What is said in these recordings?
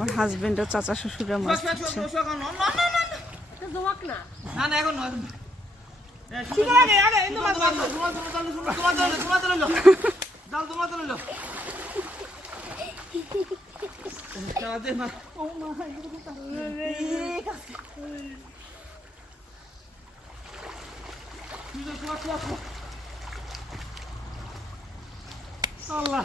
ওর husband ও চাচা শ্বশুররা মাছ ধরছে। আল্লাহ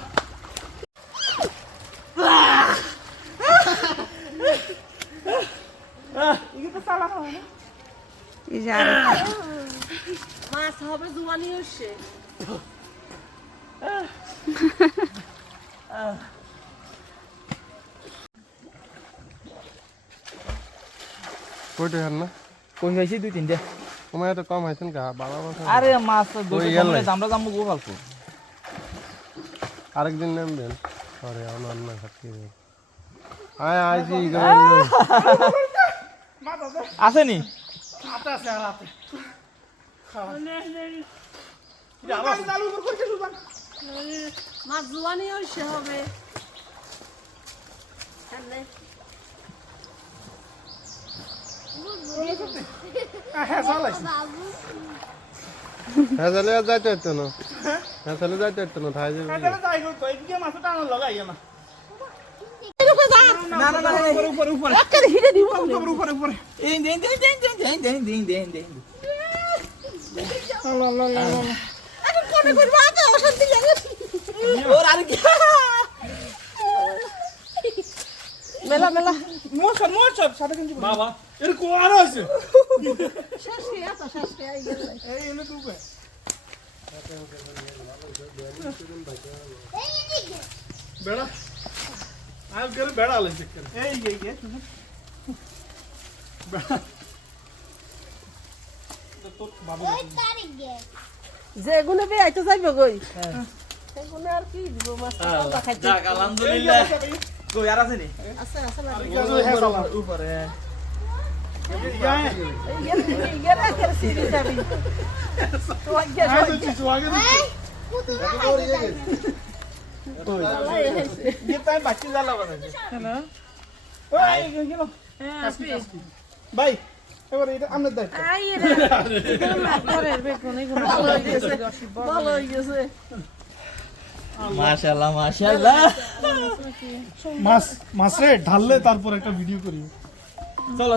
এই যে আরেকটা মাছ হবে জুয়ানি হচ্ছে কইতে হার না কই হইছে দুই তিনটা তোমার এত কম হইছেন গা বাবা বাবা আরে মাছ তো ওই দুটো ইয়ার সামনে লাই। আমরা যাবো গো ফালতু আরেকদিন নামবেন আরে আমার না খাচ্ছি আয় আইছি আসেনি মাছ জুয়ানি হচ্ছে হবে হ্যাঁ তাহলে আর যাইতে পারতো না হ্যাঁ তাহলে যাইতে পারতো না তাই যাবে না না না উপরে উপরে একটা হিটে দিব উপরে উপরে এই দেন দেন দেন দেন দেন দেন দেন দেন আমি কোনে করব আগে অশান্তি লাগে ওর আর কি মেলা মেলা মোর সাথে কিন্তু বাবা এর কোয়ার আছে শেষ হয়ে আছে শেষ হয়ে গেল এই এনে তুই বেড়া আজ করে বেড়া আলে চেক এই এই বেড়া তো বাবু যে গুনে বে আইতো যাইব কই সেই গুনে আর কি দিব মাছ খাইতে যাক আলহামদুলিল্লাহ কই আর আছে নি আছে আছে উপরে ইয়ে রাখে সিরি যাবি তো আগে ये टाइम बाकी झाला बघा হ্যালো ओय गेलो হ্যাঁ আপনি বাই এবারে এটা আমরা দাই আই রে করে বেগুন এগুলো ভালো হয়ে গেছে ভালো হয়ে গেছে মাশাআল্লাহ মাশাআল্লাহ মাছ মাছে ঢাললে তারপর একটা ভিডিও করি চলো